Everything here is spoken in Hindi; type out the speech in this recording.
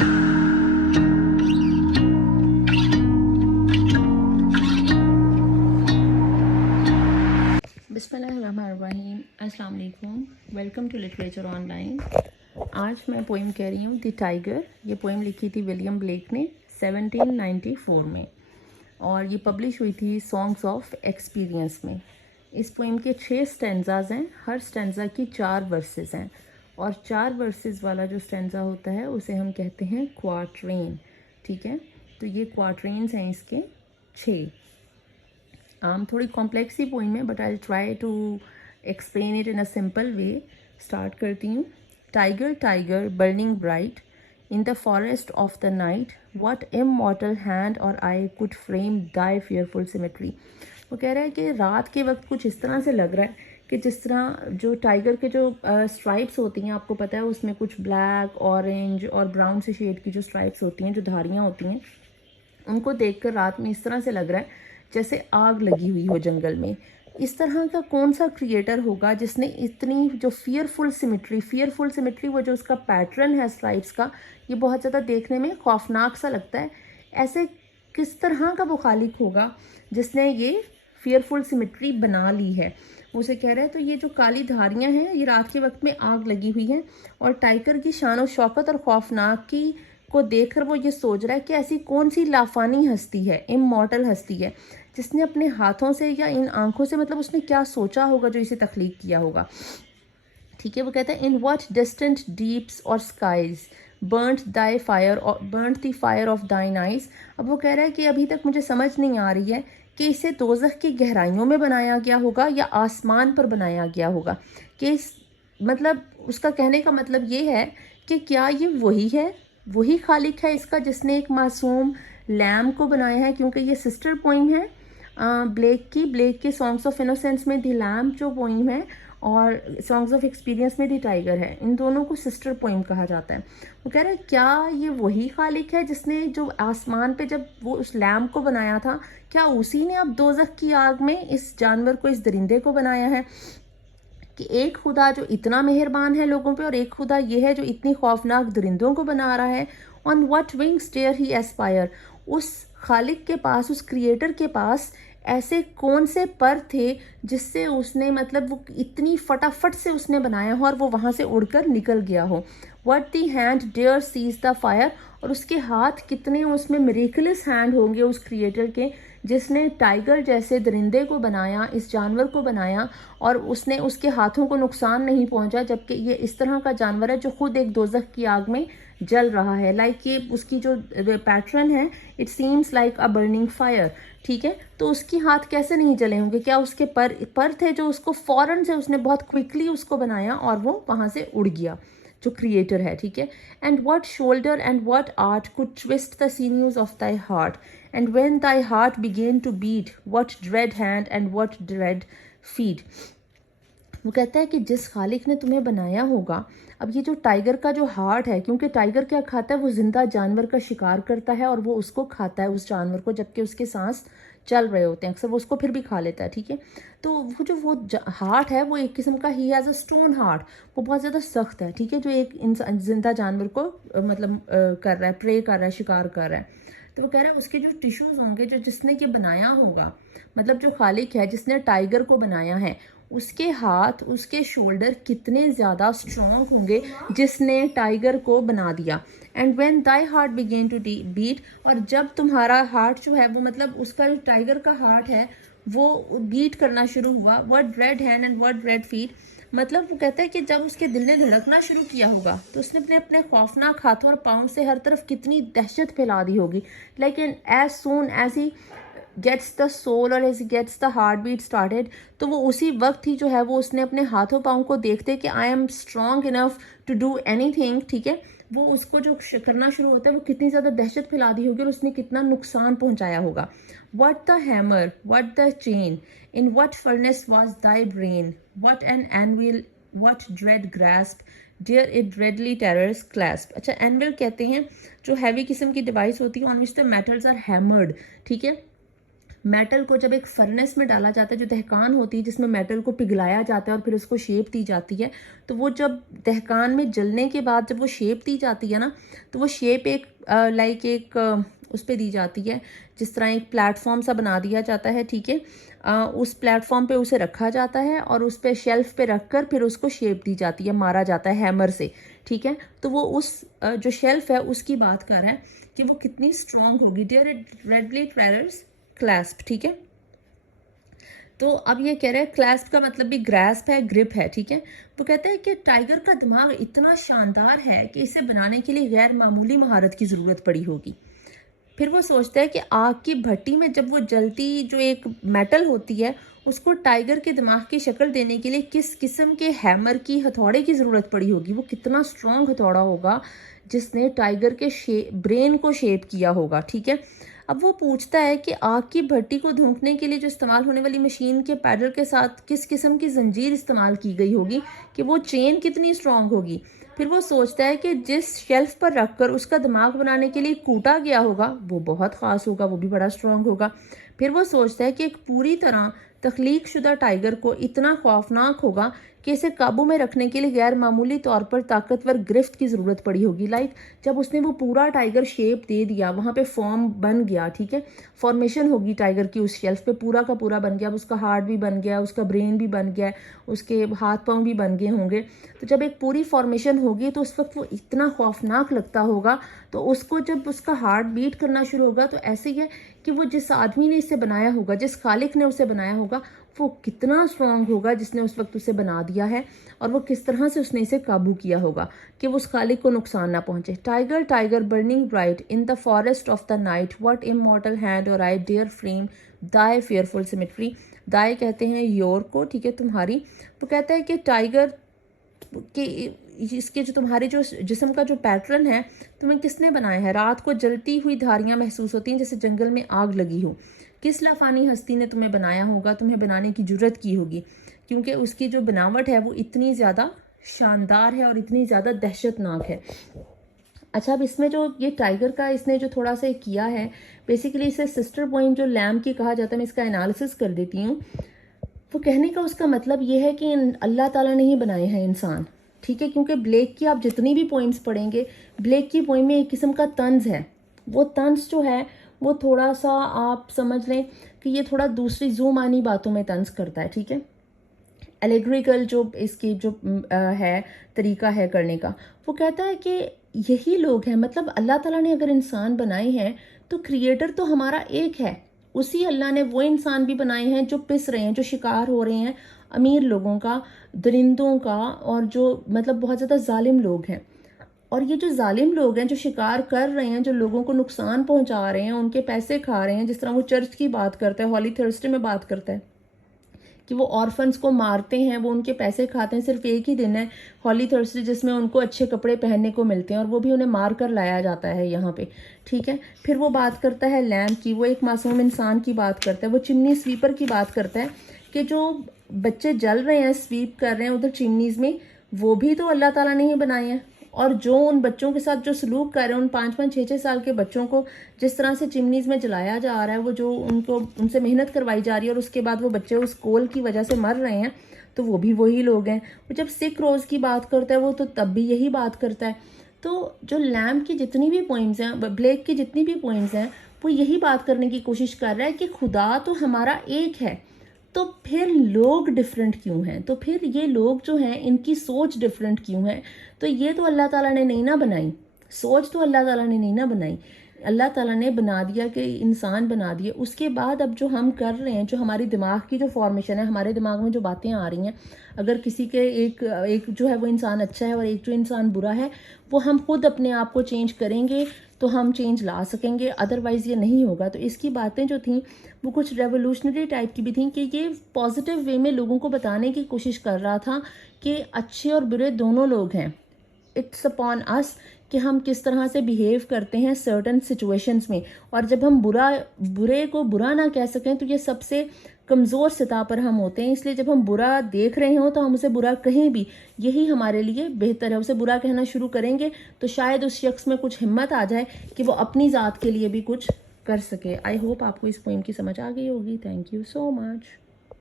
बिस्मिल्लाहिर्रहमानिर्रहीम, अस्सलाम वालेकुम, वेलकम टू लिटरेचर ऑनलाइन। आज मैं पोइम कह रही हूँ द टाइगर। ये पोइम लिखी थी विलियम ब्लेक ने 1794 में और ये पब्लिश हुई थी सॉन्ग्स ऑफ एक्सपीरियंस में। इस पोइम के 6 स्टैंजाज हैं, हर स्टैंजा की 4 वर्सेस हैं और 4 वर्सेस वाला जो स्टैंजा होता है उसे हम कहते हैं क्वार्ट्रेन। ठीक है, तो ये क्वार्ट्रेन्स हैं इसके 6। थोड़ी कॉम्प्लेक्स ही पोइम है but I try to explain it in a simple way. Start करती हूँ। Tiger tiger burning bright in the forest of the night, what immortal hand or eye could frame thy fearful symmetry. वो कह रहा है कि रात के वक्त कुछ इस तरह से लग रहा है कि जिस तरह जो टाइगर के जो स्ट्राइप्स होती हैं, आपको पता है उसमें कुछ ब्लैक, ऑरेंज और ब्राउन से शेड की जो स्ट्राइप्स होती हैं, जो धारियाँ होती हैं, उनको देखकर रात में इस तरह से लग रहा है जैसे आग लगी हुई हो जंगल में। इस तरह का कौन सा क्रिएटर होगा जिसने इतनी जो फियरफुल सिमेट्री वो जो उसका पैटर्न है स्ट्राइप्स का, ये बहुत ज़्यादा देखने में खौफनाक सा लगता है। ऐसे किस तरह का वो खालिक होगा जिसने ये फियरफुल सिमेट्री बना ली है। उसे कह रहा है तो ये जो काली धारियाँ हैं ये रात के वक्त में आग लगी हुई हैं और टाइगर की शान और शौकत और खौफनाक की को देखकर वो ये सोच रहा है कि ऐसी कौन सी लाफानी हस्ती है, इमॉर्टल हस्ती है, जिसने अपने हाथों से या इन आंखों से, मतलब उसने क्या सोचा होगा जो इसे तख्लीक किया होगा। ठीक है, वो कहता है in what distant deeps or skies burnt the fire of thine eyes. अब वो कह रहा है कि अभी तक मुझे समझ नहीं आ रही है कि इसे दोज़ख की गहराइयों में बनाया गया होगा या आसमान पर बनाया गया होगा। कि मतलब उसका कहने का मतलब ये है कि क्या ये वही है, वही खालिक है इसका जिसने एक मासूम लैम को बनाया है। क्योंकि ये सिस्टर पोइम है ब्लेक के सॉन्ग्स ऑफ इनोसेंस में दी लैम जो पोइम है और सॉन्ग्स ऑफ एक्सपीरियंस में दी टाइगर है, इन दोनों को सिस्टर पोइम कहा जाता है। वो कह रहे हैं क्या ये वही खालिक है जिसने जो आसमान पे जब वो उस लैम को बनाया था, क्या उसी ने अब दोज़ख की आग में इस जानवर को, इस दरिंदे को बनाया है। कि एक खुदा जो इतना मेहरबान है लोगों पे और एक खुदा ये है जो इतनी खौफनाक दरिंदों को बना रहा है। On what wings dare he aspire, उस खालिक के पास, उस क्रिएटर के पास ऐसे कौन से पर थे जिससे उसने, मतलब वो इतनी फटाफट से उसने बनाया हो और वो वहाँ से उड़कर निकल गया हो। What the hand dare seize the fire, और उसके हाथ कितने उसमें मिरेकलस हैंड होंगे उस क्रिएटर के जिसने टाइगर जैसे दरिंदे को बनाया, इस जानवर को बनाया और उसने उसके हाथों को नुकसान नहीं पहुंचा, जबकि ये इस तरह का जानवर है जो खुद एक दोज़ख की आग में जल रहा है। लाइक ये उसकी जो पैटर्न है, it seems like a burning fire. ठीक है, तो उसकी हाथ कैसे नहीं जले होंगे? क्या उसके पर थे जो उसको फौरन से उसने बहुत क्विकली उसको बनाया और वो वहाँ से उड़ गया, जो क्रिएटर है। ठीक है, and what shoulder and what art could twist the sinews of thy heart, and when thy heart began to beat what dread hand and what dread feet. वो कहता है कि जिस खालिक ने तुम्हें बनाया होगा, अब ये जो टाइगर का जो हार्ट है, क्योंकि टाइगर क्या खाता है, वो जिंदा जानवर का शिकार करता है और वो उसको खाता है, उस जानवर को, जबकि उसके सांस चल रहे होते हैं। अक्सर वो उसको फिर भी खा लेता है। ठीक है, तो वो जो वो हार्ट है वो एक किस्म का he has a stone heart, वो बहुत ज़्यादा सख्त है। ठीक है, जो एक इंसान जिंदा जानवर को मतलब कर रहा है, प्रे कर रहा है, शिकार कर रहा है। तो वो कह रहा है उसके जो टिश्यूज़ होंगे, जो जिसने ये बनाया होगा, मतलब जो खालिक है जिसने टाइगर को बनाया है, उसके हाथ, उसके शोल्डर कितने ज़्यादा स्ट्रॉन्ग होंगे जिसने टाइगर को बना दिया। And when thy heart began to beat, और जब तुम्हारा हार्ट जो है वो, मतलब उसका जो टाइगर का हार्ट है वो बीट करना शुरू हुआ, what red hand and what red feet, मतलब वो कहता है कि जब उसके दिल ने धड़कना शुरू किया होगा तो उसने अपने अपने खौफनाक हाथों और पाँव से हर तरफ कितनी दहशत फैला दी होगी। लेकिन as soon as he gets the soul और as gets the heart beat started, तो वो उसी वक्त ही जो है वो उसने अपने हाथों पाँव को देखते कि I am strong enough to do anything. ठीक है, वो उसको जो करना शुरू होता है वो कितनी ज़्यादा दहशत फैला दी होगी और उसने कितना नुकसान पहुंचाया होगा। What the hammer, what the chain, in what furnace was thy brain, what an anvil, what dread grasp, dare it deadly terrors clasp. अच्छा, एनविल कहते हैं जो हैवी किस्म की डिवाइस होती है on which the metals are hammered. ठीक है, मेटल को जब एक फर्नेस में डाला जाता है, जो दहकान होती है जिसमें मेटल को पिघलाया जाता है और फिर उसको शेप दी जाती है, तो वो जब दहकान में जलने के बाद जब वो शेप दी जाती है ना, तो वो शेप एक लाइक एक उस पर दी जाती है, जिस तरह एक प्लेटफॉर्म सा बना दिया जाता है, ठीक है। उस प्लेटफॉर्म पे उसे रखा जाता है और उस पे शेल्फ पे रख कर फिर उसको शेप दी जाती है, मारा जाता है हैमर से, ठीक है। तो वो उस जो शेल्फ है उसकी बात कर रहा है कि वो कितनी स्ट्रांग होगी। डियर रेडली ट्रेलर्स क्लैस्प, ठीक है। तो अब ये कह रहा है क्लैस्प का मतलब भी ग्रैस्प है, ग्रिप है, ठीक है। वो कहता है कि टाइगर का दिमाग इतना शानदार है कि इसे बनाने के लिए गैर मामूली महारत की ज़रूरत पड़ी होगी। फिर वो सोचता है कि आग की भट्टी में जब वो जलती जो एक मेटल होती है उसको टाइगर के दिमाग की शक्ल देने के लिए किस किस्म के हैमर की, हथौड़े की ज़रूरत पड़ी होगी। वो कितना स्ट्रॉन्ग हथौड़ा होगा जिसने टाइगर के ब्रेन को शेप किया होगा, ठीक है। अब वो पूछता है कि आग की भट्टी को धुंकने के लिए जो इस्तेमाल होने वाली मशीन के पैडल के साथ किस किस्म की जंजीर इस्तेमाल की गई होगी, कि वो चेन कितनी स्ट्रांग होगी। फिर वो सोचता है कि जिस शेल्फ पर रखकर उसका दिमाग बनाने के लिए कूटा गया होगा वो बहुत ख़ास होगा, वो भी बड़ा स्ट्रांग होगा। फिर वो सोचता है कि एक पूरी तरह तख्लीक शुदा टाइगर को इतना खौफनाक होगा कि इसे काबू में रखने के लिए गैर मामूली तौर पर ताकतवर गिरफ्त की ज़रूरत पड़ी होगी। लाइक जब उसने वो पूरा टाइगर शेप दे दिया, वहाँ पे फॉर्म बन गया, ठीक है, फॉर्मेशन होगी टाइगर की उस शेल्फ पे, पूरा का पूरा बन गया। अब उसका हार्ट भी बन गया, उसका ब्रेन भी बन गया, उसके हाथ पाँव भी बन गए होंगे। तो जब एक पूरी फॉर्मेशन होगी तो उस वक्त वो इतना खौफनाक लगता होगा। तो उसको जब उसका हार्ट बीट करना शुरू होगा तो ऐसे ही है कि वो जिस आदमी ने इसे बनाया होगा, जिस खालिक ने उसे बनाया होगा, वो कितना स्ट्रांग होगा जिसने उस वक्त उसे बना दिया है, और वो किस तरह से उसने इसे काबू किया होगा कि वो उस खालिक को नुकसान ना पहुंचे। Tiger tiger burning bright in the forest of the night, what immortal hand or eye dare frame thy fearful symmetry. Thy कहते हैं योर को, ठीक है, तुम्हारी। वो कहता है कि टाइगर के इसके जो तुम्हारे जो जिस्म का जो पैटर्न है तुम्हें किसने बनाया है। रात को जलती हुई धारियां महसूस होती हैं जैसे जंगल में आग लगी हो। किस लाफानी हस्ती ने तुम्हें बनाया होगा, तुम्हें बनाने की जरूरत की होगी, क्योंकि उसकी जो बनावट है वो इतनी ज़्यादा शानदार है और इतनी ज़्यादा दहशतनाक है। अच्छा, अब इसमें जो ये टाइगर का इसने जो थोड़ा सा किया है, बेसिकली इसे सिस्टर पोइम जो लैम्ब की कहा जाता है, मैं इसका एनालिसिस कर देती हूँ। वो कहने का उसका मतलब ये है कि अल्लाह ताला ने ही बनाए हैं इंसान, ठीक है। क्योंकि ब्लेक की आप जितनी भी पोइम्स पढ़ेंगे, ब्लेक की पोइम में एक किस्म का तंज है। वो तंज जो है वो थोड़ा सा आप समझ लें कि ये थोड़ा दूसरी ज़ुमानी बातों में तंज करता है, ठीक है। एलेग्रिकल जो इसकी जो है तरीका है करने का, वो कहता है कि यही लोग हैं, मतलब अल्लाह ताला ने अगर इंसान बनाए हैं तो क्रिएटर तो हमारा एक है। उसी अल्लाह ने वो इंसान भी बनाए हैं जो पिस रहे हैं, जो शिकार हो रहे हैं अमीर लोगों का, दरिंदों का, और जो मतलब बहुत ज़्यादा जालिम लोग हैं। और ये जो जालिम लोग हैं जो शिकार कर रहे हैं, जो लोगों को नुकसान पहुंचा रहे हैं, उनके पैसे खा रहे हैं, जिस तरह वो चर्च की बात करता है, हॉली थर्सडे में बात करता है कि वो ऑर्फन्स को मारते हैं, वो उनके पैसे खाते हैं। सिर्फ एक ही दिन है हॉली थर्सडे जिसमें उनको अच्छे कपड़े पहनने को मिलते हैं, और वो भी उन्हें मार कर लाया जाता है यहाँ पे, ठीक है। फिर वो बात करता है लैम्ब की, वो एक मासूम इंसान की बात करता है। वो चिमनी स्वीपर की बात करता है कि जो बच्चे जल रहे हैं, स्वीप कर रहे हैं उधर चिमनीज में, वो भी तो अल्लाह ताला ने ही बनाए हैं। और जो उन बच्चों के साथ जो सलूक कर रहे हैं, उन 5-5, 6-6 साल के बच्चों को जिस तरह से चिमनीज में जलाया जा रहा है, वो जो उनको उनसे मेहनत करवाई जा रही है और उसके बाद वो बच्चे उस कोल की वजह से मर रहे हैं, तो वो भी वही लोग हैं। वो जब सिक रोज़ की बात करता है वो तो तब भी यही बात करता है। तो जो लैम्ब की जितनी भी पॉइंट्स हैं, ब्लेक की जितनी भी पॉइंट्स हैं, वो यही बात करने की कोशिश कर रहा है कि खुदा तो हमारा एक है, तो फिर लोग डिफरेंट क्यों हैं, तो फिर ये लोग जो हैं इनकी सोच डिफरेंट क्यों है। तो ये तो अल्लाह ताला ने नहीं ना बनाई, सोच तो अल्लाह ताला ने नहीं ना बनाई, अल्लाह ताला ने बना दिया कि इंसान बना दिए। उसके बाद अब जो हम कर रहे हैं, जो हमारी दिमाग की जो फॉर्मेशन है, हमारे दिमाग में जो बातें आ रही हैं, अगर किसी के एक जो है वो इंसान अच्छा है और एक जो इंसान बुरा है, वो हम खुद अपने आप को चेंज करेंगे तो हम चेंज ला सकेंगे, अदरवाइज़ ये नहीं होगा। तो इसकी बातें जो थी वो कुछ रेवोल्यूशनरी टाइप की भी थी कि ये पॉजिटिव वे में लोगों को बताने की कोशिश कर रहा था कि अच्छे और बुरे दोनों लोग हैं। इट्स अपॉन अस कि हम किस तरह से बिहेव करते हैं सर्टन सिचुएशंस में, और जब हम बुरे को बुरा ना कह सकें तो ये सबसे कमज़ोर सतह पर हम होते हैं। इसलिए जब हम बुरा देख रहे हो तो हम उसे बुरा कहें भी, यही हमारे लिए बेहतर है। उसे बुरा कहना शुरू करेंगे तो शायद उस शख्स में कुछ हिम्मत आ जाए कि वो अपनी ज़ात के लिए भी कुछ कर सके। आई होप आपको इस पोइम की समझ आ गई होगी। Thank you so much.